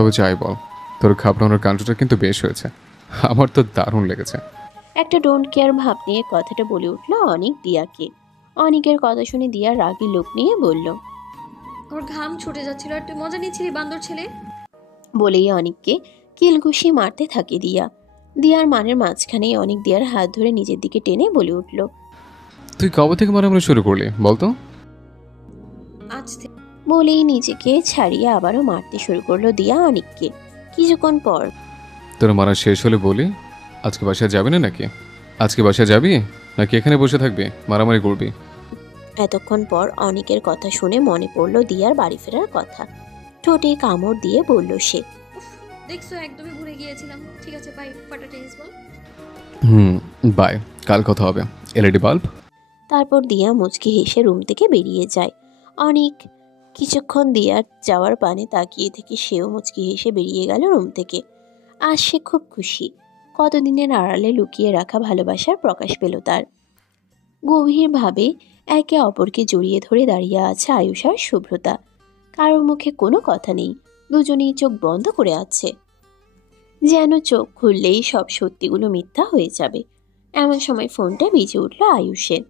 তবে যাই বল, তোর ঘাবড়ানোর কাণ্ডটা কিন্তু বেশ হয়েছে। আমার তো দারুণ লেগেছে। একটা ডোন্ট কেয়ার ভাব নিয়ে কথাটা বলে উঠল অনিক দিয়াকে। অনিকের কথা শুনে দিয়া রাগী লোক নিয়ে বলল, আমার ঘাম ছুটে যাচ্ছিল আর তুই মজা নিচ্ছিলি বান্দর ছেলে। বলেই অনিককে কিল ঘুষি মারতে থাকে দিয়া। দিয়ার মানের মাঝখানে অনিক দিয়ার হাত ধরে নিজের দিকে টেনে বলে উঠল, তুই কবে থেকে মারামারি শুরু করলি বলতো? আজ থেকে। বলেই নিজেকে ছাড়িয়ে আবারও মারতে শুরু করলো দিয়া অনিককে। কিছুক্ষণ পর, তোর মারা শেষ হলে বলি, আজকে বাসায় যাবি না নাকি? আজকে বাসায় যাবি নাকি এখানে বসে থাকবি মারামারি করবি? এতক্ষণ পর অনিকের কথা শুনে মনে পড়ল দিয়ার বাড়ি ফেরার কথা। ঠোঁটে কামড় দিয়ে বলল সে, দেখছো একদমই ভুলে গিয়েছিলাম। ঠিক আছে বাই, ফাটা টেনিস বল। বাই, কাল কথা হবে। LED bulb. তারপর দিয়া মুচকি হেসে রুম থেকে বেরিয়ে যায়। অনিক কিছুক্ষণ দিয়ার যাওয়ার পানে তাকিয়ে থেকে সেও মুচকি হেসে বেরিয়ে গেল রুম থেকে। আজ সে খুব খুশি। কতদিনের আড়ালে লুকিয়ে রাখা ভালোবাসার প্রকাশ পেল তার। গভীরভাবে একে অপরকে জড়িয়ে ধরে দাঁড়িয়ে আছে আয়ুষ আর শুভ্রতা। কারোর মুখে কোনো কথা নেই, দুজনেই চোখ বন্ধ করে আছে, যেন চোখ খুললেই সব সত্যিগুলো মিথ্যা হয়ে যাবে। এমন সময় ফোনটা বেজে উঠল আয়ুষের।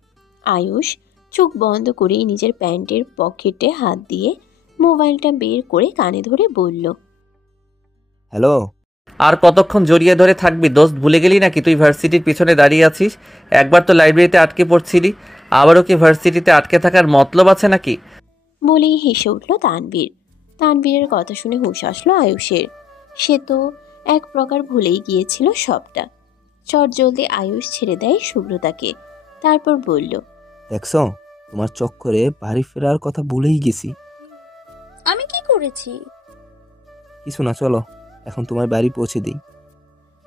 আয়ুষ চোখ বন্ধ করেই নিজের প্যান্টের পকেটে হাত দিয়ে মোবাইলটা বের করে কানে ধরে বলল, হ্যালো। আর কতক্ষণ জড়িয়ে ধরে থাকবি দোস্ত? ভুলে গেলি নাকি তুই ভার্সিটির পিছনে দাঁড়িয়ে আছিস? একবার তো লাইব্রেরিতে আটকে পড়ছিলি, আবারও কি ভার্সিটিতে আটকে থাকার মতলব আছে নাকি? বলেই হেসে উঠল তানভীর। তানভীরের কথা শুনে হুঁশ আসলো আয়ুষের। সে তো এক প্রকার ভুলেই গিয়েছিল সবটা। চটজলদি আয়ুষ ছেড়ে দেয় শুভ্রতাকে। তারপর বলল, দেখছো, তোমার চক্করে বাড়ি ফেরার কথা ভুলেই গেছি। আমি কি করেছি? কিছু না, চলো এখন তোমার বাড়ি পৌঁছে দিই।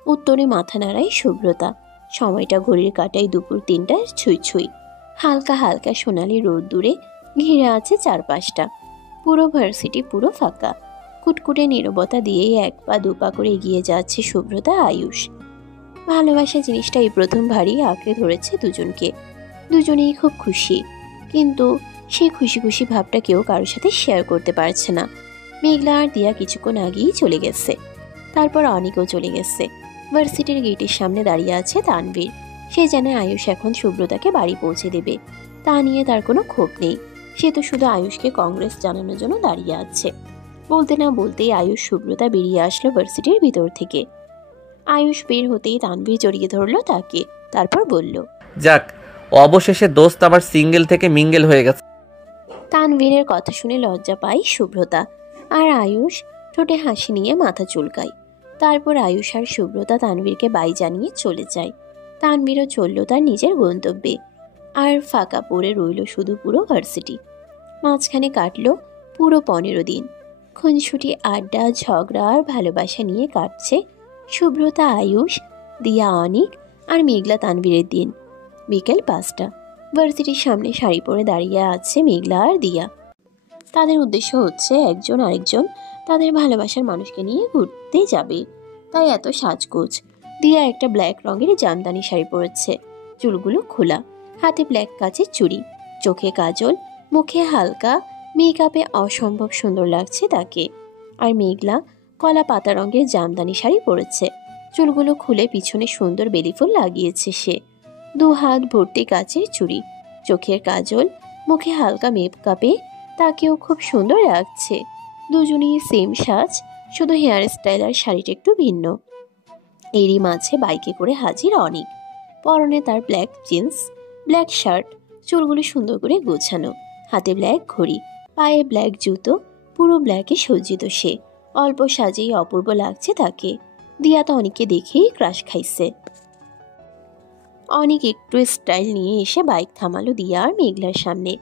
উত্তরে মাথা নাড়ায় শুভ্রতা। সময়টা ঘড়ির কাঁটায় দুপুর ৩টা ছুঁই ছুঁই। হালকা হালকা সোনালি রোদ দূরে ঘিরে আছে চারপাশটা। পুরো ভার্সিটি পুরো ফাঁকা। কুটকুটে নীরবতা দিয়েই এক পা দুপা করে এগিয়ে যাচ্ছে শুভ্রতা আয়ুষ। ভালোবাসা জিনিসটা এই প্রথম ভারী আঁকড়ে ধরেছে দুজনকে। দুজনেই খুব খুশি, কিন্তু সেই খুশি খুশি ভাবটা কেউ কারোর সাথে শেয়ার করতে পারছে না। মেঘলা আর দিয়া কিছুক্ষণ আগেই চলে গেছে। তারপর অনিকও চলে গেছে। ভার্সিটির গেটের সামনে দাঁড়িয়ে আছে তানভীর। সে জানে আয়ুষ এখন শুভ্রতাকে বাড়ি পৌঁছে দেবে। তা নিয়ে তার কোনো ক্ষোভ নেই। সে তো শুধু আয়ুষকে কংগ্রেস জানানোর জন্য দাঁড়িয়ে আছে। বলতে না বলতেই আয়ুষ শুভ্রতা বেরিয়ে আসলো ভার্সিটির ভিতর থেকে। আয়ুষ বের হতেই তানভীর জড়িয়ে ধরলো তাকে। তারপর বলল, যাক, অবশেষে দোস্ত আমার সিঙ্গেল থেকে মিঙ্গেল হয়ে গেছে। তানভীরের কথা শুনে লজ্জা পায় শুভ্রতা, আর আয়ুষ ঠোঁটে হাসি নিয়ে মাথা চুলকায়। তারপর আয়ুষ আর শুভ্রতা তানভীরকে বাই জানিয়ে চলে যায়। তানভীরও চলল তার নিজের গন্তব্যে। আর ফাঁকা পড়ে রইল শুধু পুরো ভার্সিটি। মাঝখানে কাটলো পুরো 15 দিন। খুনসুটি, আড্ডা, ঝগড়া আর ভালোবাসা নিয়ে কাটছে শুভ্রতা, আয়ুষ, দিয়া, অনিক আর মেঘলা তানভীরের দিন। বিকেল 5টা। ভার্সিটির সামনে শাড়ি পরে দাঁড়িয়ে আছে মেঘলা আর দিয়া। তাদের উদ্দেশ্য হচ্ছে একজন আরেকজন তাদের ভালোবাসার মানুষকে নিয়ে ঘুরতে যাবে, তাই এত সাজগোজ। দিয়া একটা ব্ল্যাক রঙের জামদানি শাড়ি পরেছে, চুলগুলো খোলা, হাতে ব্ল্যাক কাচের চুড়ি, চোখে কাজল, মুখে হালকা মেকআপে অসম্ভব সুন্দর লাগছে তাকে। আর মেঘলা কলা পাতা রঙের জামদানি শাড়ি পরেছে, চুলগুলো খুলে পিছনে সুন্দর বেলিফুল লাগিয়েছে সে। 2 হাত ভর্তি কাচের চুড়ি, চোখের কাজল, মুখে হালকা মেকআপে তাকেও খুব সুন্দর লাগছে। দুজনেই সেম সাজ, শুধু হেয়ার স্টাইল আর শাড়িটা একটু ভিন্ন। এরই মাঝে বাইকে করে হাজির অনিক। পরনে তার ব্ল্যাক জিন্স, ব্ল্যাক শার্ট, চুলগুলো সুন্দর করে গোছানো, হাতে ব্ল্যাক ঘড়ি, পায়ে ব্ল্যাক জুতো, পুরো ব্ল্যাকে সজ্জিত সে। অল্প সাজেই অপূর্ব লাগছে তাকে। দিয়া তো অনিককে দেখেই ক্রাশ খাইছে। অনিক একটু স্টাইল নিয়ে এসে বাইক থামালো দিয়া আর মেঘলার সামনে।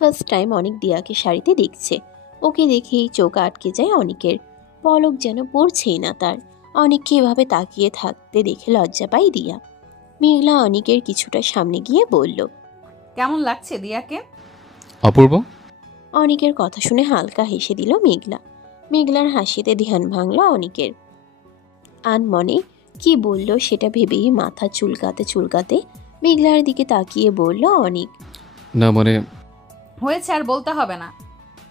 ফার্স্ট টাইম অনিক দিয়াকে শাড়িতে দেখছে। ওকে দেখেই চোখ আটকে যায় অনিকের। পলক যেন পড়ছেই না তার। অনিককে এভাবে তাকিয়ে থাকতে দেখে লজ্জা পাই দিয়া। মেঘলা অনিকের কিছুটা সামনে গিয়ে বলল, কেমন লাগছে দিয়াকে? অপূর্ব। অনিকের কথা শুনে হালকা হেসে দিল মেঘলা। মেঘলার হাসিতে ধ্যান ভাঙল অনিকের। আনমনে কি বলল সেটা ভেবেই মাথা চুলকাতে চুলকাতে মেঘলার দিকে তাকিয়ে বলল অনিক, না মানে। হয়েছে, আর বলতে হবে না।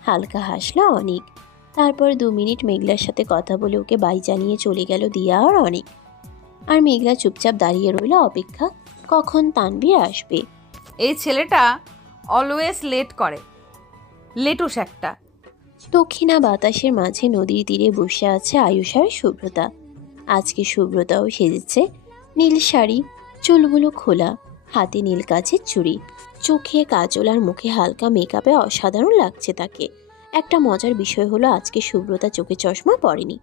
হালকা হাসলো অনিক। তারপর 2 মিনিট মেঘলার সাথে কথা বলে ওকে বাই জানিয়ে চলে গেল দিয়া আর অনেক। আর মেঘলা চুপচাপ দাঁড়িয়ে রইল অপেক্ষা কখন তানভীর আসবে। এই ছেলেটা অলওয়েজ লেট করে, লেটুস একটা। দক্ষিণা বাতাসের মাঝে নদীর তীরে বসে আছে আয়ুষ আর শুভ্রতা। আজকে শুভ্রতাও সেজেছে নীল শাড়ি, চুলগুলো খোলা, হাতে নীল কাচের চুড়ি, চোখে কাজল আর মুখে হালকা মেকআপে অসাধারণ লাগছে তাকে। একটা মজার বিষয় হলো আজকে শুভ্রতা চোখে চশমা পরেনি।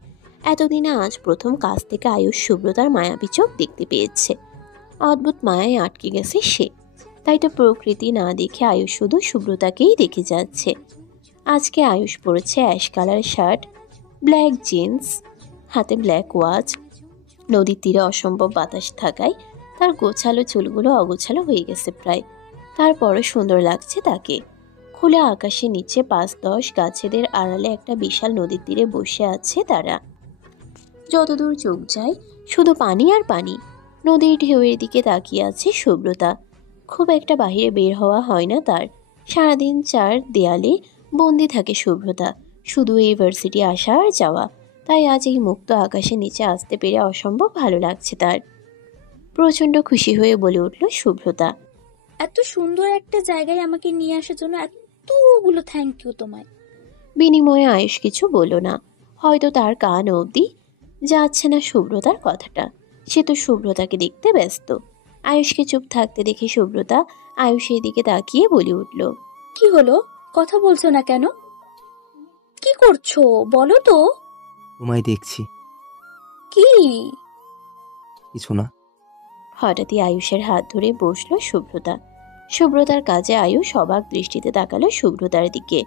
এতদিনে আজ প্রথম কাছ থেকে আয়ুষ শুভ্রতার মায়াবী চোখ দেখতে পেয়েছে। অদ্ভুত মায়ায় আটকে গেছে সে। তাই তো প্রকৃতি না দেখে আয়ুষ শুধু শুভ্রতাকেই দেখে যাচ্ছে। আজকে আয়ুষ পরেছে ash colour shirt, black jeans, হাতে ব্ল্যাক ওয়াচ। নদীর তীরে অসম্ভব বাতাস থাকায় তার গোছালো চুলগুলো অগোছালো হয়ে গেছে প্রায়। তারপরও সুন্দর লাগছে তাকে। খোলা আকাশের নিচে 5-10 গাছেদের আড়ালে একটা বিশাল নদীর তীরে বসে আছে তারা। যতদূর চোখ যায় শুধু পানি আর পানি। নদীর ঢেউয়ের দিকে তাকিয়ে আছে শুভ্রতা। খুব একটা বাহিরে বের হওয়া হয় না তার। সারাদিন 4 দেয়ালে বন্দি থাকে শুভ্রতা, শুধু ইউনিভার্সিটি আসা আর যাওয়া। তাই আজ এই মুক্ত আকাশের নিচে আসতে পেরে অসম্ভব ভালো লাগছে তার। প্রচণ্ড খুশি হয়ে বলে উঠল শুভ্রতা, এত সুন্দর একটা জায়গায় আমাকে নিয়ে আসার জন্য এতগুলো থ্যাংক ইউ তোমায়। বিনিময়ে আয়ুষ কিছু বলল না। হয়তো তার কান অবধি যাচ্ছে না শুভ্রতার কথাটা। সে তো শুভ্রতাকে দেখতে ব্যস্ত। আয়ুষকে চুপ থাকতে দেখে শুভ্রতা আয়ুষের দিকে তাকিয়ে বলে উঠল, কি হলো, কথা বলছো না কেন? কি করছো বলো তো? তোমায় দেখছি। কি? কিছু না। হঠাৎই আয়ুষের হাত ধরে বসলো শুভ্রতা। শুভ্রতার কাজে আয়ুষ অবাক দৃষ্টিতে তাকালো শুভ্রতার দিকে।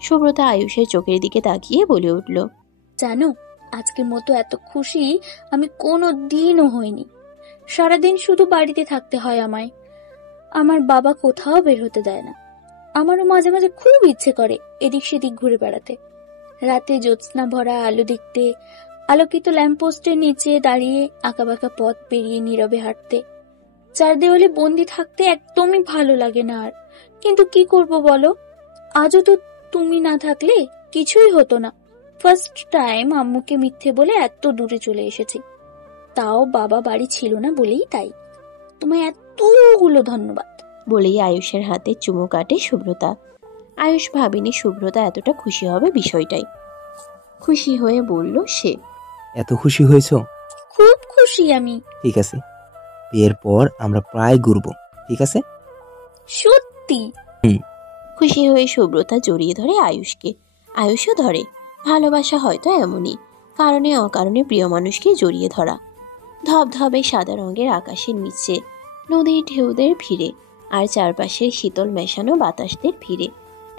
শুভ্রতা আয়ুষের চোখের দিকে তাকিয়ে বলে উঠল, জানো, আজকের মতো এত খুশি আমি কোনো দিনও হইনি। সারাদিন শুধু বাড়িতে থাকতে হয় আমায়। আমার বাবা কোথাও বের হতে দেয় না। আমারও মাঝে মাঝে খুব ইচ্ছে করে এদিক সেদিক ঘুরে বেড়াতে, রাতে জ্যোৎস্না ভরা আলো দেখতে, আলোকিত ল্যাম্পপোস্টের নিচে দাঁড়িয়ে আঁকাবাঁকা পথ পেরিয়ে নীরবে হাঁটতে। 4 দেওয়ালে বন্দি থাকতে একদমই ভালো লাগে না আর। কিন্তু কি করব বলো, আজও তো তুমি না থাকলে কিছুই হতো না। ফার্স্ট টাইম আম্মুকে মিথ্যে বলে এত দূরে চলে এসেছি, তাও বাবা বাড়ি ছিল না বলেই। তাই তোমায় এতগুলো ধন্যবাদ। বলেই আয়ুষের হাতে চুমু কাটে শুভ্রতা। আয়ুষ ভাবেনি শুভ্রতা এতটা খুশি হবে বিষয়টাই। খুশি হয়ে বলল সে, এত খুশি হয়েছো? খুব খুশি আমি। ঠিক আছে, বিয়ের পর আমরা প্রায় ঘুরবো, ঠিক আছে? সত্যি? খুশি হয়ে শুভ্রতা জড়িয়ে ধরে আয়ুষকে। আয়ুষও ধরে। ভালোবাসা হয়তো এমনই, কারণে অকারণে প্রিয় মানুষকে জড়িয়ে ধরা। ধবধবে সাদা রঙের আকাশের নিচে নদীর ঢেউদের ভিড়ে আর চারপাশের শীতল মেশানো বাতাসদের ভিড়ে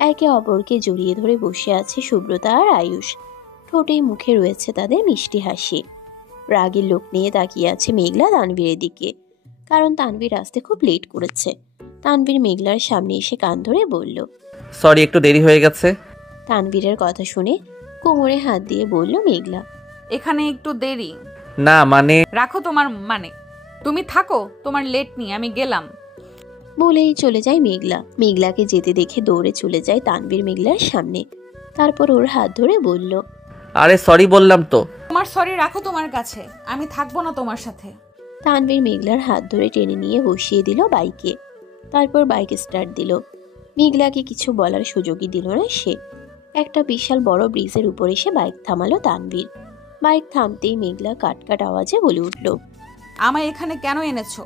একে অপরকে জড়িয়ে ধরে বসে আছে শুভ্রতা আর আয়ুষ। ঠোঁটে মুখে রয়েছে তাদের মিষ্টি হাসি। রাগের লোক নিয়ে তাকিয়ে আছে মেঘলা তানভীরের দিকে, কারণ তানভীর আসতে খুব লেট করেছে। তানভীর মেঘলার সামনে এসে কান ধরে বলল, সরি, একটু দেরি হয়ে গেছে। তানভীরের কথা শুনে কোমরে হাত দিয়ে বলল মেঘলা, এখানে একটু দেরি। না মানে রাখো তোমার মানে, তুমি থাকো, তোমার লেট নেই, আমি গেলাম। বলেই চলে যায় মেঘলা। মেঘলাকে যেতে দেখে দৌড়ে চলে যায় তানভীর মেঘলার সামনে। তারপর ওর হাত ধরে বলল, আরে সরি বললাম তো। তোমার সরি রাখো তোমার কাছে, আমি থাকবো না তোমার সাথে। তানভীর মেঘলার হাত ধরে টেনে নিয়ে বসিয়ে দিল বাইকে। তারপর বাইক স্টার্ট দিল। মেঘলাকে কিছু বলার সুযোগই দিল না সে। একটা বিশাল বড় ব্রিজের উপর এসে বাইক থামালো তানভীর। বাইক থামতেই মেঘলা কাটকাট আওয়াজে বলে উঠল, আমায় এখানে কেন এনেছো?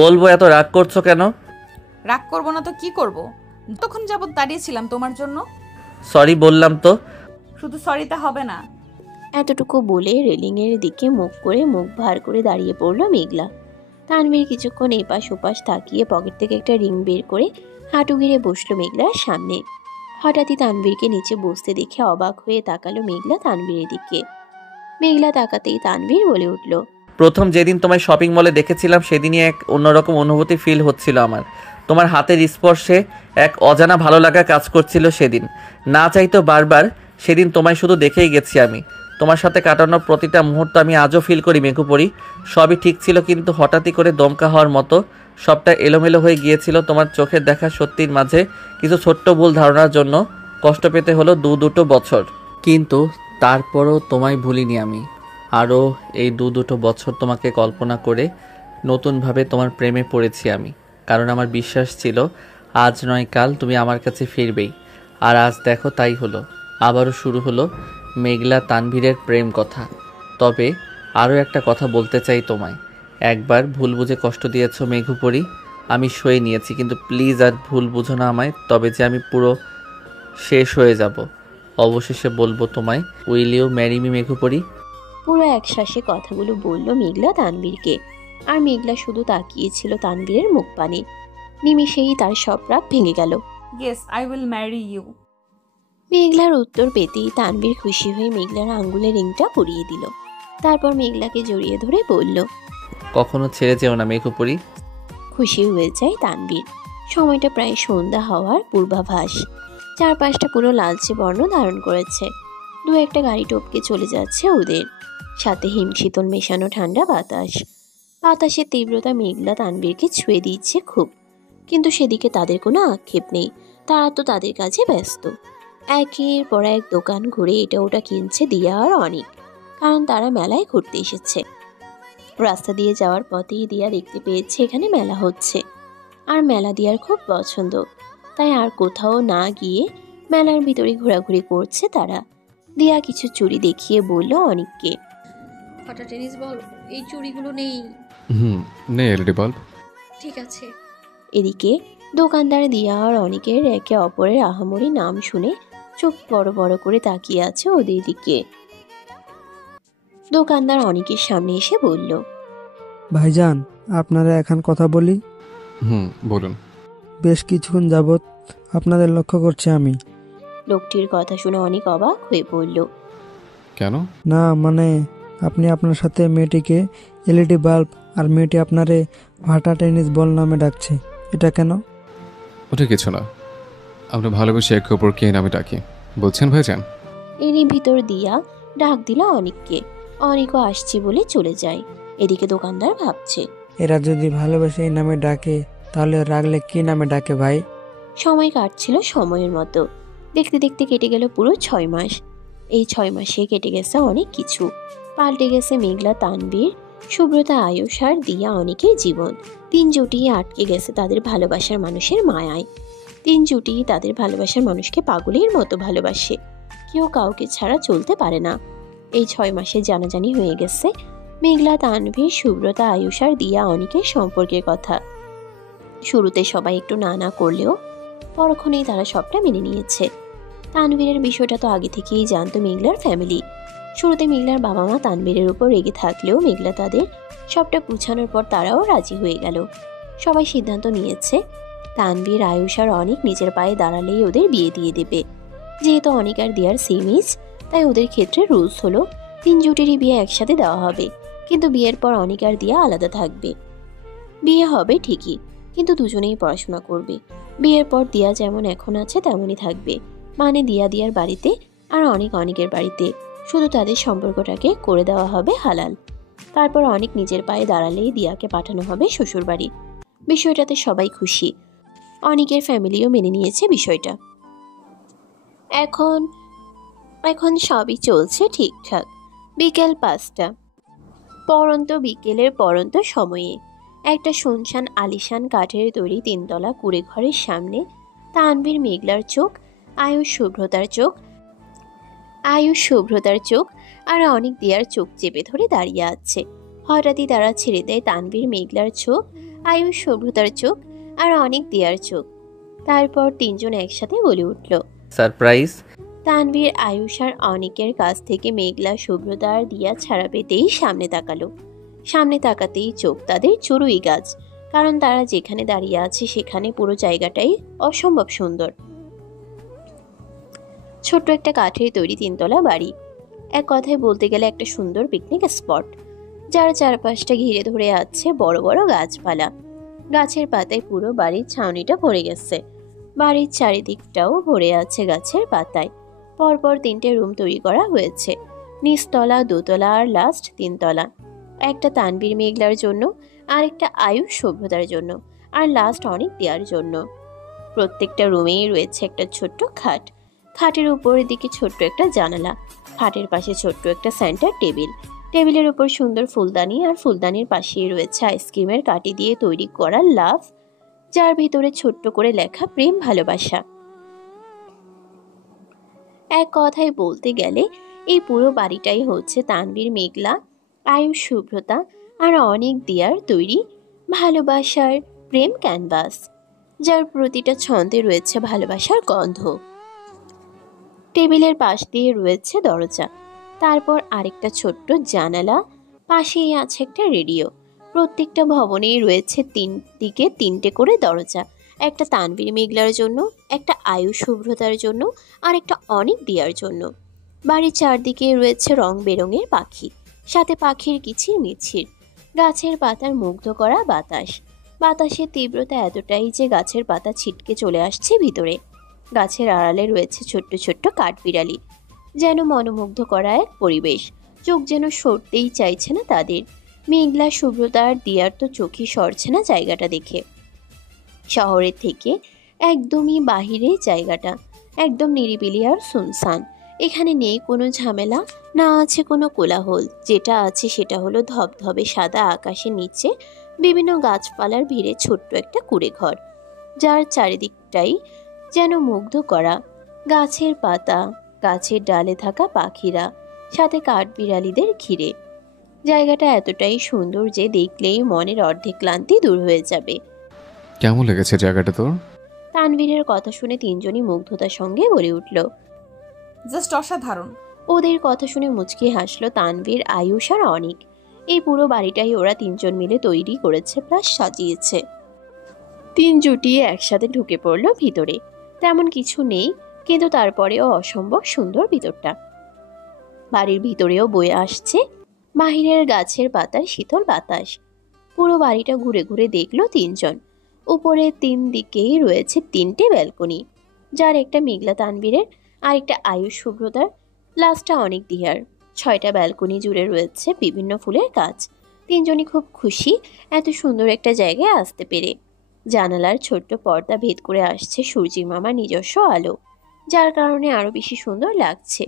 বলবো, এত রাগ করছো কেন? রাগ করবো না তো কি করব? তখন যাবত দাঁড়িয়েছিলাম তোমার জন্য। সরি বললাম তো। শুধু সরিতে হবে না। এতটুকু বলে রেলিংয়ের দিকে মুখ করে মুখ ভার করে দাঁড়িয়ে পড়ল মেঘলা। তানভীর কিছুক্ষণ এপাশ ওপাশ তাকিয়ে পকেট থেকে একটা রিং বের করে হাঁটু গিরে বসলো মেঘলার সামনে। হঠাৎই তানভীরকে নিচে বসতে দেখে অবাক হয়ে তাকালো মেঘলা তানভীরের দিকে। মেঘলা তাকাতেই তানভীর বলে উঠল, প্রথম যেদিন তোমায় শপিং মলে দেখেছিলাম সেদিনই এক অন্যরকম অনুভূতি ফিল হচ্ছিল আমার। তোমার হাতের স্পর্শে এক অজানা ভালো লাগা কাজ করছিল সেদিন। না চাইতো বারবার সেদিন তোমায় শুধু দেখেই গেছি আমি। তোমার সাথে কাটানো প্রতিটা মুহূর্ত আমি আজও ফিল করি মেঘুপরি। সবই ঠিক ছিল, কিন্তু হঠাৎই করে দমকা হওয়ার মতো সবটা এলোমেলো হয়ে গিয়েছিল। তোমার চোখের দেখা সত্যির মাঝে কিছু ছোট্ট ভুল ধারণার জন্য কষ্ট পেতে হলো 2 বছর। কিন্তু তারপরও তোমায় ভুলিনি আমি। আরও এই দুটো বছর তোমাকে কল্পনা করে নতুনভাবে তোমার প্রেমে পড়েছি আমি। কারণ আমার বিশ্বাস ছিল আজ নয় কাল তুমি আমার কাছে ফিরবেই। আর আজ দেখো তাই হলো। আবারও শুরু হলো মেঘলা তানভীরের প্রেম কথা। তবে আরও একটা কথা বলতে চাই তোমায়। একবার ভুল বুঝে কষ্ট দিয়েছো মেঘুপরি, আমি সয়ে নিয়েছি, কিন্তু প্লিজ আর ভুল বুঝো না আমায়। তবে যে আমি পুরো শেষ হয়ে যাব। অবশেষে বলবো তোমায়, উইল ইউ ম্যারি মি মেঘুপরি? পুরো একশ্বাসে কথাগুলো বলল মেঘলা তানবীরকে। আর মেঘলা শুধু তাকিয়েছিল তানবীরের মুখ পানে। নিমিষেই তার সব রাগ ভেঙে গেল। Yes, I will marry you. মেঘলার উত্তর পেতেই তানবীর খুশি হয়ে মেঘলার আঙ্গুলে রিংটা পরিয়ে দিল। তারপর মেঘলাকে জড়িয়ে ধরে বলল, কখনো ছেড়ে যেও না মেঘুপরি। খুশি হয়ে যায় তানবীর। সময়টা প্রায় সন্ধ্যা হওয়ার পূর্বাভাস। চারপাশটা পুরো লালচে বর্ণ ধারণ করেছে। দু একটা গাড়ি টপকে চলে যাচ্ছে ওদের, সাথে হিমশীতল মেশানো ঠান্ডা বাতাস। বাতাসের তীব্রতা মেঘলা তানবীরকে ছুঁয়ে দিচ্ছে খুব, কিন্তু সেদিকে তাদের কোনো আক্ষেপ নেই। তারা তো তাদের কাছে ব্যস্ত। একের পর এক দোকান ঘুরে এটা ওটা কিনছে দিয়া আর অনেক, কারণ তারা মেলায় ঘুরতে এসেছে। রাস্তা দিয়ে যাওয়ার পথেই দিয়া দেখতে পেয়েছে এখানে মেলা হচ্ছে, আর মেলা দিয়ার খুব পছন্দ। তাই আর কোথাও না গিয়ে মেলার ভিতরে ঘোরাঘুরি করছে তারা। দিয়া কিছু চুড়ি দেখিয়ে বলল অনিককে, ফাটা টেনিস বল, এই চুড়িগুলো নেই। নেই এলইডি বাল্ব। ঠিক আছে। এদিকে দোকানদার দিয়া আর অনেকের একে অপরের আহামরি নাম শুনে চোখ বড় বড় করে তাকিয়ে আছে ওদের দিকে। দোকানদার অনেকের সামনে এসে বলল, ভাইজান, আপনারা এখন কথা বলি। বলুন। বেশ কিছুক্ষণ যাবৎ আপনাদের লক্ষ্য করছি আমি। লোকটির কথা শুনে অনেক অবাক হয়ে পড়ল। কেন? না মানে, আপনি আপনার সাথে মেয়েটিকে এলইডি বাল্ব আর মেয়েটি আপনারে ভাটা টেনিস বল নামে ডাকছে, এটা কেন? ওটা কিছু না, আমরা ভালোবেসে একে অপরকে নামে ডাকি। বলছেন ভাইজান? এরই ভিতর দিয়া ডাক দিল অনিককে। অনিকও আসছি বলে চলে যায়। এদিকে দোকানদার ভাবছে, এরা যদি ভালোবেসে এই নামে ডাকে তাহলে রাগলে কি নামে ডাকে ভাই? সময় কাটছিল সময়ের মতো। দেখতে দেখতে কেটে গেল পুরো 6 মাস। এই 6 মাসে কেটে গেছে অনেক কিছু। পাল্টে গেছে মেঘলা তানবীর, সুব্রতা, আয়ুষ আর দিয়া অনেকের জীবন। 3 জুটি আটকে গেছে তাদের ভালোবাসার মানুষের মায়ায়। 3 জুটি তাদের ভালোবাসার মানুষকে পাগলের মতো ভালোবাসে। কেউ কাউকে ছাড়া চলতে পারে না। এই 6 মাসে জানাজানি হয়ে গেছে মেঘলা, তানভীর, সুব্রতা, আয়ুষ আর দিয়া অনেকের সম্পর্কের কথা। শুরুতে সবাই একটু না না করলেও পরক্ষণেই তারা সবটা মেনে নিয়েছে। তানভীরের বিষয়টা তো আগে থেকেই জানতো মেঘলার ফ্যামিলি। শুরুতে মেঘলার বাবা মা তানভীরের উপর রেগে থাকলেও মেঘলা তাদের সবটা বুঝানোর পর তারাও রাজি হয়ে গেল। সবাই সিদ্ধান্ত নিয়েছে তানভীর, আয়ুষ আর অনেক নিজের পায়ে দাঁড়ালেই ওদের বিয়ে দিয়ে দেবে। যেহেতু অনেক আর দিয়ার সেম এজ, তাই ওদের ক্ষেত্রে রুলস হলো 3 জুটিরই বিয়ে একসাথে দেওয়া হবে, কিন্তু বিয়ের পর অনেক আর দিয়া আলাদা থাকবে। বিয়ে হবে ঠিকই, কিন্তু দুজনেই পড়াশোনা করবে। বিয়ের পর দিয়া যেমন এখন আছে তেমনই থাকবে, মানে দিয়া দিয়ার বাড়িতে আর অনেক অনেকের বাড়িতে। শুধু তাদের সম্পর্কটাকে করে দেওয়া হবে হালাল। তারপর অনেক নিজের পায়ে দাঁড়ালেই দিয়াকে পাঠানো হবে শ্বশুর বাড়ি। বিষয়টাতে সবাই খুশি। অনেকের ফ্যামিলিও মেনে নিয়েছে বিষয়টা। এখন সবই চলছে ঠিকঠাক। বিকেল 5টা। বিকেলের পরন্ত সময়ে একটা শুনশান আলিশান কাঠের তৈরি 3 তলা কুড়ে ঘরের সামনে তানভীর, মেঘলার চোখ, আয়ুষ শুভ্রতার চোখ আর অনেক দিয়ার চোখ চেপে ধরে দাঁড়িয়ে আছে। হঠাৎই তারা ছেড়ে দেয় তানভীর, মেঘলার চোখ, আয়ুষ, শুভ্রতার চোখ আর অনেক দিয়ার চোখ। তারপর 3 জন একসাথে বলে উঠল, সারপ্রাইজ। তানভীর, আয়ুষ আর অনেকের কাছ থেকে মেঘলা, শুভ্রতা আর দিয়া ছাড়া পেতেই সামনে তাকালো। সামনে তাকাতেই চোখ তাদের চড়ুই গাছ, কারণ তারা যেখানে দাঁড়িয়ে আছে সেখানে পুরো জায়গাটাই অসম্ভব সুন্দর। ছোট্ট একটা কাঠের তৈরি 3 তলা বাড়ি, এক কথায় বলতে গেলে একটা সুন্দর পিকনিক স্পট, যার চারপাশটা ঘিরে ধরে আছে বড় বড় গাছপালা। গাছের পাতায় পুরো বাড়ির ছাউনিটা ভরে গেছে। বাড়ির চারিদিকটাও ভরে আছে গাছের পাতায়। পরপর 3টে রুম তৈরি করা হয়েছে, নিচতলা, 2 তলা আর লাস্ট 3 তলা। একটা তানভীর, মেঘলার জন্য, আর একটা আয়ুষ, সভ্যতার জন্য, আর লাস্ট অনেক দেওয়ার জন্য। প্রত্যেকটা রুমেই রয়েছে একটা ছোট্ট খাট, খাটের উপরের দিকে ছোট্ট একটা জানালা, খাটের পাশে ছোট্ট একটা সেন্টার টেবিল, টেবিলের উপর সুন্দর ফুলদানি, আর ফুলদানির পাশেই রয়েছে আইসক্রিমের কাঠি দিয়ে তৈরি করা লাভ, যার ভিতরে ছোট্ট করে লেখা প্রেম ভালোবাসা। এক কথায় বলতে গেলে এই পুরো বাড়িটাই হচ্ছে তানভীর, মেঘলা, আয়ুষ, শুভ্রতা আর অনেক দিয়ার তৈরি ভালোবাসার প্রেম ক্যানভাস, যার প্রতিটা ছন্দে রয়েছে ভালোবাসার গন্ধ। টেবিলের পাশ দিয়ে রয়েছে দরজা, তারপর আরেকটা ছোট্ট জানালা, পাশেই আছে একটা রেডিও। প্রত্যেকটা ভবনেই রয়েছে দিকে তিনটে করে দরজা, একটা তানভীর মেঘলার জন্য, একটা আয়ুষ শুভ্রতার জন্য, আর একটা অনেক দিয়ার জন্য। বাড়ির চারদিকে রয়েছে রং বেরঙের পাখি, সাথে পাখির কিচির মিছির, গাছের পাতার মুগ্ধ করা বাতাস। বাতাসের তীব্রতা এতটাই যে গাছের পাতা ছিটকে চলে আসছে ভিতরে। গাছের আড়ালে রয়েছে ছোট্ট ছোট্ট কাঠবিড়ালি, যেন মনোমুগ্ধ করা এক পরিবেশ। চোখ যেন সরতেই চাইছে না তাদের। মেঘলা, শুভ্রতা আর দিয়ার তো চোখই সরছে না জায়গাটা দেখে। শহরের থেকে একদমই বাহিরে জায়গাটা, একদম নিরিবিলি আর সুনসান। এখানে নেই কোনো ঝামেলা, না আছে কোনো কোলাহল। যেটা আছে সেটা হলো ধবধবে সাদা আকাশের নিচে বিভিন্ন গাছপালার ভিড়ে ছোট্ট একটা কুঁড়ে ঘর, যার চারিদিকটাই যেন মুগ্ধ করা। গাছের পাতা, গাছের ডালে থাকা পাখিরা, সাথে কাঠবিড়ালিদের ঘিরে। জায়গাটা এতটাই সুন্দর যে দেখলেই মনের অর্ধেক ক্লান্তি দূর হয়ে যাবে। কেমন লেগেছে জায়গাটা তোর? তানভীরের কথা শুনে তিনজনই মুগ্ধতার সঙ্গে বলে উঠল। জাস্ট অসাধারণ। ওদের কথা শুনে মুচকি হাসলো তানভীর, আয়ুষ আর অনিক। এই পুরো বাড়িটাই ওরা তিনজন মিলে তৈরি করেছে, প্লাস সাজিয়েছে। তিন জুটিয়ে একসাথে ঢুকে পড়লো ভিতরে। তেমন কিছু নেই, কিন্তু তারপরেও অসম্ভব সুন্দর ভিতরটা। বাড়ির ভিতরেও বয়ে আসছে বাহিরের গাছের পাতার শীতল বাতাস। পুরো বাড়িটা ঘুরে ঘুরে দেখলো তিনজন। উপরে তিন দিকেই রয়েছে তিনটে ব্যালকনি, যার একটা মেঘলা তানভীরের, আরেকটা আয়ুষ শুভ্রতার, লাস্টটা অনেক দিয়ার। 6টা ব্যালকনি জুড়ে রয়েছে বিভিন্ন ফুলের গাছ। তিনজনই খুব খুশি এত সুন্দর একটা জায়গায় আসতে পেরে। জানালার ছোট্ট পর্দা ভেদ করে আসছে সূর্যি মামার নিজস্ব আলো, যার কারণে আরো বেশি সুন্দর লাগছে।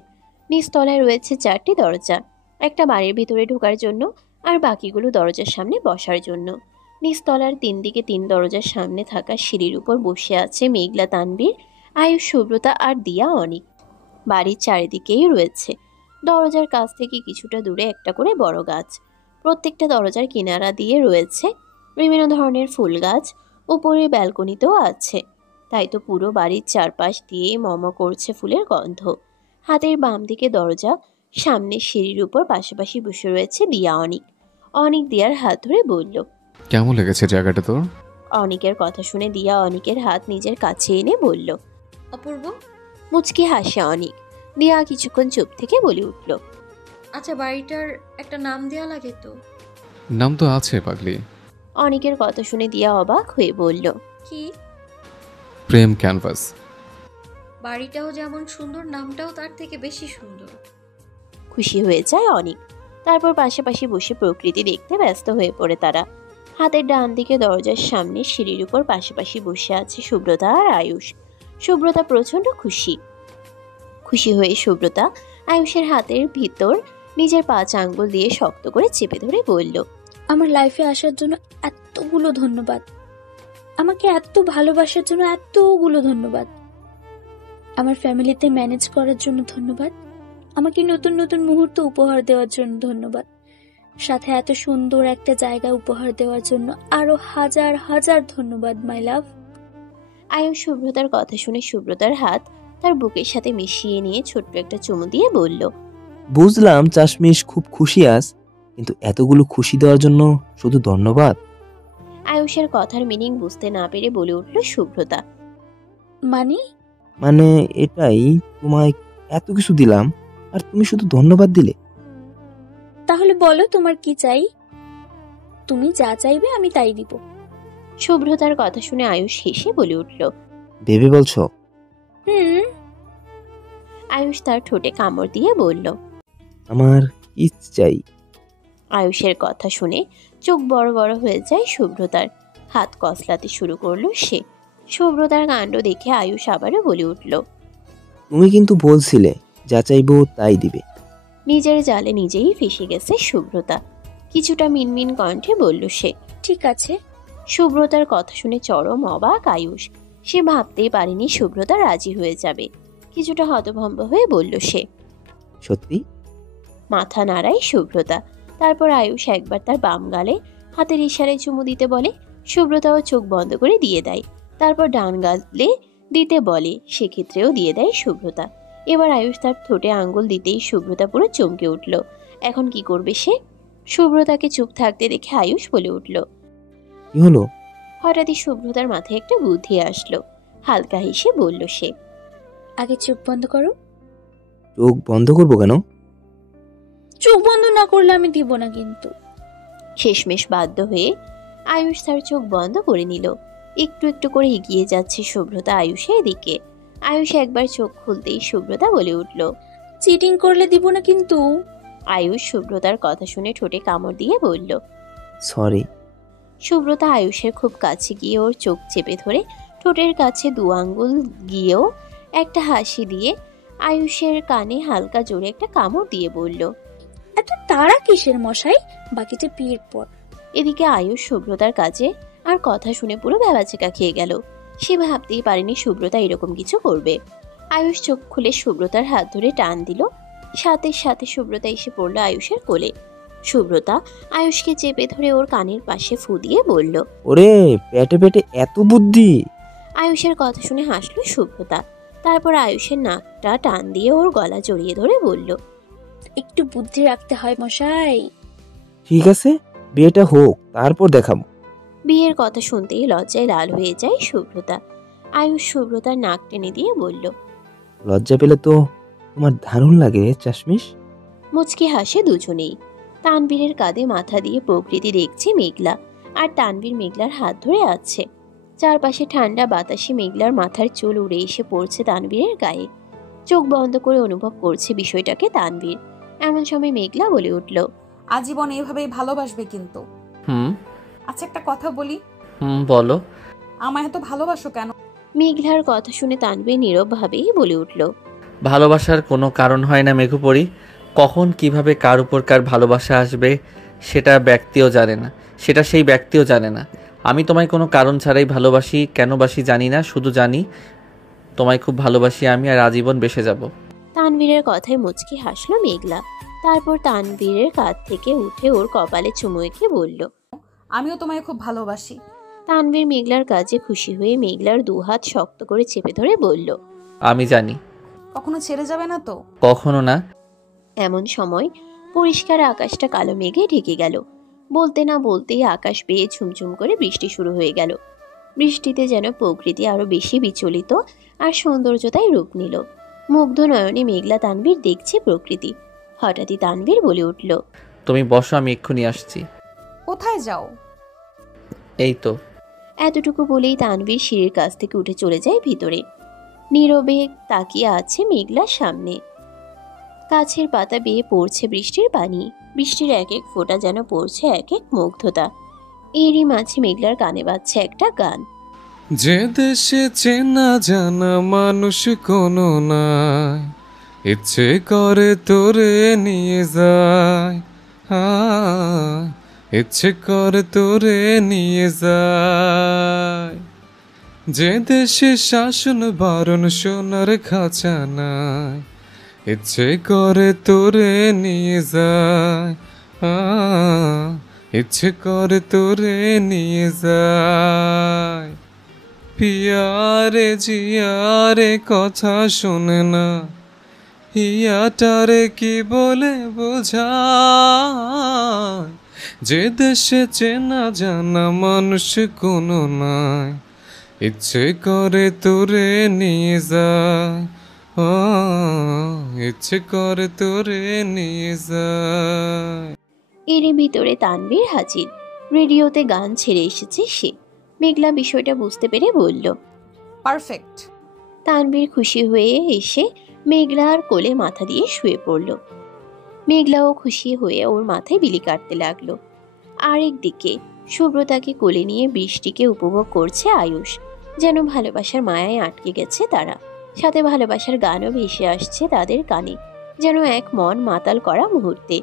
নিচতলায় রয়েছে 4টি দরজা, একটা বাড়ির ভিতরে ঢোকার জন্য আর বাকিগুলো দরজার সামনে বসার জন্য। নিচতলার 3 দিকে 3 দরজার সামনে থাকা সিঁড়ির উপর বসে আছে মেঘলা, তানভীর, আয়ুষ, শুভ্রতা আর দিয়া, অনিক। বাড়ির চারিদিকেই রয়েছে দরজার কাছ থেকে কিছুটা দূরে একটা করে বড় গাছ। প্রত্যেকটা দরজার কিনারা দিয়ে রয়েছে বিভিন্ন ধরনের ফুল গাছ। উপরের ব্যালকনিতেও আছে। তাই তো পুরো বাড়ির চারপাশ দিয়ে মম করছে ফুলের গন্ধ। হাতের বাম দিকে দরজা, সামনে সিঁড়ির উপর পাশাপাশি বসে রয়েছে দিয়া, অনিক। অনিক দিয়ার হাত ধরে বলল, কেমন লেগেছে জায়গাটা তোর? অনিকের কথা শুনে দিয়া অনিকের হাত নিজের কাছে এনে বলল। অপূর্ব। মুচকি হাসে অনিক। দিয়া কিছুক্ষণ চুপ থেকে বলে উঠল, আচ্ছা, বাড়িটার একটা নাম দেয়া লাগে তো? নাম তো আছে পাগলি। অনিকের কথা শুনে দিয়া অবাক হয়ে বলল, কি? প্রেম ক্যানভাস। বাড়িটাও যেমন সুন্দর, নামটাও তার থেকে বেশি সুন্দর। খুশি হয়ে যায় অনিক। তারপর পাশাপাশি বসে প্রকৃতি দেখতে ব্যস্ত হয়ে পড়ে তারা। হাতের ডান দিকে দরজার সামনে সিঁড়ির উপর পাশাপাশি বসে আছে শুভ্রতা আর আয়ুষ। শুভ্রতা প্রচন্ড খুশি। খুশি হয়ে শুভ্রতা আয়ুষের হাতের ভিতর নিজের 5 আঙ্গুল দিয়ে শক্ত করে চেপে ধরে বলল, আমার লাইফে আসার জন্য এতগুলো ধন্যবাদ, আমাকে এত ভালোবাসার জন্য এতগুলো ধন্যবাদ, আমার ফ্যামিলিতে ম্যানেজ করার জন্য ধন্যবাদ, আমাকে নতুন নতুন মুহূর্ত উপহার দেওয়ার জন্য ধন্যবাদ, সাথে এত সুন্দর একটা জায়গা উপহার দেওয়ার জন্য আরো হাজার হাজার ধন্যবাদ মাই লাভ। আয়ুষ শুভ্রতার কথা শুনে শুভ্রতার হাত তার বুকের সাথে মিশিয়ে নিয়ে ছোট্ট একটা চুমু দিয়ে বলল, বুঝলাম চাশমিশ খুব খুশি আস, কিন্তু এতগুলো খুশি দেওয়ার জন্য শুধু ধন্যবাদ? আয়ুষের কথার মিনিং বুঝতে না পেরে বলে উঠল শুভ্রতা, মানে এটাই, তোমায় এত কিছু দিলাম আর তুমি শুধু ধন্যবাদ দিলে? তাহলে বলো তোমার কি চাই? তুমি যা চাইবে আমি তাই দিব। শুভ্রতার কথা শুনে আয়ুষ হেসে বলে উঠল, ভেবে বলছো? আয়ুষ তার ঠোঁটে কামড় দিয়ে বলল, আমার কি চাই? আয়ুষের কথা শুনে চোখ বড় বড় হয়ে যায় শুভ্রতার। হাত কসলাতে শুরু করলো সে। শুভ্রতার কাণ্ড দেখে আয়ুষ আবারও বলে উঠল, তুমি কিন্তু বলছিলে যা চাইবো তাই দিবে। নিজের জালে নিজেই ফেঁসে গেছে সুব্রতা। কিছুটা মিনমিন কণ্ঠে বলল সে। ঠিক আছে। সুব্রতার কথা শুনে চরম অবাক আয়ুষ। সে ভাবতেই পারেনি সুব্রতা রাজি হয়ে যাবে। কিছুটা হতভম্ব হয়ে বলল সে। সত্যি? মাথা নাড়ায় সুব্রতা। তারপর আয়ুষ একবার তার বাম গালে হাতের ইশারায় চুমু দিতে বলে। সুব্রতাও চোখ বন্ধ করে দিয়ে দেয়। তারপর ডান গালে দিতে বলে, সেক্ষেত্রেও দিয়ে দেয় সুব্রতা। এবার আয়ুষ তার ঠোঁটে আঙ্গুল দিতেই সুব্রতা পুরো চমকে উঠল। এখন কি করবে সে? সুব্রতাকে চুপ থাকতে দেখে আয়ুষ বলে উঠল। কি হলো? হঠাৎই সুব্রতার মাথায় একটা বুদ্ধি আসলো। হালকা হেসে বলল সে। আগে চোখ বন্ধ করো। চোখ বন্ধ করবো কেন? চোখ বন্ধ না করলে আমি দিব না কিন্তু। শেষমেশ বাধ্য হয়ে আয়ুষ তার চোখ বন্ধ করে নিল। একটু একটু করে এগিয়ে যাচ্ছে সুব্রতা আয়ুষের দিকে। আয়ুষ একবার চোখ খুলতেই সুব্রতা বলে উঠল। চিটিং করলে দিব না কিন্তু। আয়ুষ সুব্রতার কথা শুনে ঠোঁটে কামড় দিয়ে বলল। সরি। সুব্রতা আয়ুষের খুব কাছে গিয়ে ওর চোখ চেপে ধরে ঠোঁটের কাছে দু আঙ্গুল গিয়েও একটা হাসি দিয়ে আয়ুষের কানে হালকা জোরে একটা কামড় দিয়ে বলল। এত তাড়া কিসের মশাই? বাকিটা বিয়ের পর। এদিকে আয়ুষ সুব্রতার কাছে আর কথা শুনে পুরো ভ্যাবাচেকা খেয়ে গেল। সে ভাবতেই পারেনি সুব্রতা এরকম কিছু করবে। আয়ুষ চোখ খুলে সুব্রতার হাত ধরে টান দিল। সাথে সাথে সুব্রতা এসে পড়ল আয়ুষের কোলে। সুব্রতা আয়ুষকে চেপে ধরে ওর কানের পাশে ফু দিয়ে বলল। ওরে পেটে পেটে এত বুদ্ধি! আয়ুষের কথা শুনে হাসল সুব্রতা। তারপর আয়ুষের নাকটা টান দিয়ে ওর গলা জড়িয়ে ধরে বলল। একটু বুদ্ধি রাখতে হয় মশাই। ঠিক আছে, বিয়েটা হোক, তারপর দেখাবো। বিয়ের কথা শুনতেই লজ্জায় লাল হয়ে যায় সুব্রতা। আয়ুষ সুব্রতার নাক টেনে দিয়ে বলল। লজ্জা পেলে তো তোমার দারুণ লাগে চাশমিশ। মুচকি হাসে দুজনেই। তানবীরের কাঁধে মাথা দিয়ে প্রকৃতি দেখছে মেঘলা, আর তানবীর মেঘলার হাত ধরে আছে। চারপাশে ঠান্ডা বাতাসে মেঘলার মাথার চুল উড়ে এসে পড়ছে তানবীরের গায়ে। চোখ বন্ধ করে অনুভব করছে বিষয়টাকে তানবীর। এমন সময় মেঘলা বলে উঠল। আজীবন এভাবেই ভালোবাসবে কিন্তু। আচ্ছা একটা কথা বলি। বলো। আমায় এত ভালোবাসো কেন? মেঘলার কথা শুনে তানবীর নীরব ভাবেই বলে উঠল। ভালোবাসার কোনো কারণ হয় না মেঘুপরি। কখন কিভাবে কার উপর কার ভালোবাসা আসবে সেটা ব্যক্তিও জানে না, সেটা সেই ব্যক্তিও জানে না। আমি তোমায় কোনো কারণ ছাড়াই ভালোবাসি, কেন বাসি জানি না, শুধু জানি তোমায় খুব ভালোবাসি আমি, আর আজীবন বেঁচে যাব। তানবীরের কথায় মুচকি হাসলো মেঘলা। তারপর তানবীরের কাঁধ থেকে উঠে ওর কপালে চুমু এঁকে বলল। আমিও তোমায় খুব ভালোবাসি। তানবীর মেঘলার কাজে খুশি হয়ে মেঘলার দুহাত শক্ত করে চেপে ধরে বলল। আমি জানি। কখনো ছেড়ে যাবে না তো? কখনো না। এমন সময় পরিষ্কার আকাশটা কালো মেঘে ঢেকে গেল। বলতে না বলতেই আকাশ বেয়ে ঝুমঝুম করে বৃষ্টি শুরু হয়ে গেল। বৃষ্টিতে যেন প্রকৃতি আরো বেশি বিচলিত আর সৌন্দর্যতায় রূপ নিল। মুগ্ধ নয়নে মেঘলা তানবীর দেখছে প্রকৃতি। হঠাৎই তানবীর বলে উঠল। তুমি বসো, আমি এক্ষুনি আসছি। কোথায় যাও? এই তো। এতটুকু বলেই তানবীর সিঁড়ির কাছ থেকে উঠে চলে যায় ভিতরে। নীরবে তাকিয়ে আছে মেঘলার সামনে। গাছের পাতা বেয়ে পড়ছে বৃষ্টির পানি। বৃষ্টির এক এক ফোঁটা যেন পড়ছে এক এক মুগ্ধতা। এরই মাঝে মেঘলার কানে বাজছে একটা গান। যে দেশে চেনা জানা মানুষ কোনো নাই, ইচ্ছে করে তোরে নিয়ে যায়, ইচ্ছে করে তোরে নিয়ে যায়। যে দেশে শাসন বারণ সোনার খাঁচা নাই, ইচ্ছে করে তোরে নিয়ে যায়, ইচ্ছে করে তোরে নিয়ে যায়। পিয়ারে জিয়ারে কথা শোনে না, হিয়াটারে কি বলে বোঝায়। যে দেশে চেনা জানা মানুষ কোনো নাই, ইচ্ছে করে তোরে নিয়ে যায়, ইচ্ছে করে তোরে নিয়ে যায়। এর ভিতরে তানবীর হাজির। রেডিওতে গান ছেড়ে এসেছে সে। মেঘলা বিষয়টা বুঝতে পেরে বলল। পারফেক্ট। তানবীর খুশি হয়ে এসে মেঘলার কোলে মাথা দিয়ে শুয়ে পড়ল। মেঘলাও খুশি হয়ে ওর মাথায় বিলি কাটতে লাগলো। আরেকদিকে সুব্রতাকে কোলে নিয়ে বৃষ্টিকে উপভোগ করছে আয়ুষ। যেন ভালোবাসার মায়ায় আটকে গেছে তারা। সাথে ভালোবাসার গানও ভেসে আসছে তাদের কানে, যেন এক মন মাতাল করা মুহূর্তে।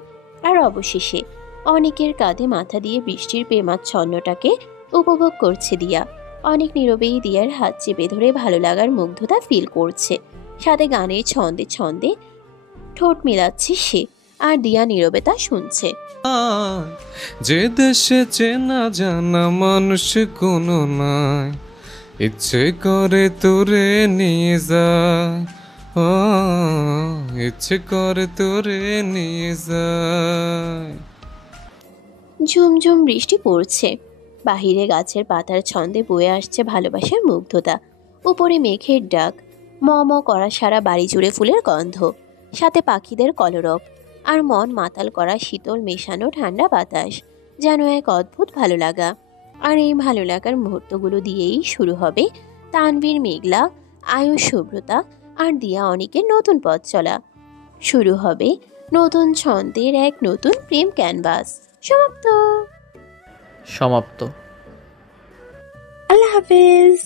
আর অবশেষে অনেকের কাঁধে মাথা দিয়ে বৃষ্টির প্রেমাচ্ছন্নটাকে উপভোগ করছে দিয়া। অনেক নীরবেই দিয়ার হাত চেপে ধরে ভালো লাগার মুগ্ধতা ফিল করছে, সাথে গানের ছন্দে ছন্দে ঠোঁট মিলাচ্ছে সে, আর দিয়া নীরবে তা শুনছে। যে দেশে চেনা জানা মানুষ কোনো নাই, ইচ্ছে করে তোরে নিয়ে যায়, ও ইচ্ছে করে তোরে নিয়ে যায়। ঝুমঝুম বৃষ্টি পড়ছে, বাহিরে গাছের পাতার ছন্দে বয়ে আসছে ভালোবাসার মুগ্ধতা। উপরে মেঘের ডাক, ম ম করা সারা বাড়ি জুড়ে ফুলের গন্ধ, সাথে পাখিদের কলরব, আর মন মাতাল করা শীতল মেশানো ঠান্ডা বাতাস, যেন এক অদ্ভুত ভালো লাগা। আর এই ভালো লাগার মুহূর্তগুলো দিয়েই শুরু হবে তানভীর, মেঘলা, আয়ুষ, শুভ্রতা আর দিয়া অনিকের নতুন পথ চলা। শুরু হবে নতুন ছন্দের এক নতুন প্রেম ক্যানভাস। সমাপ্ত। সমাপ্ত। আল্লাহ হাফেজ।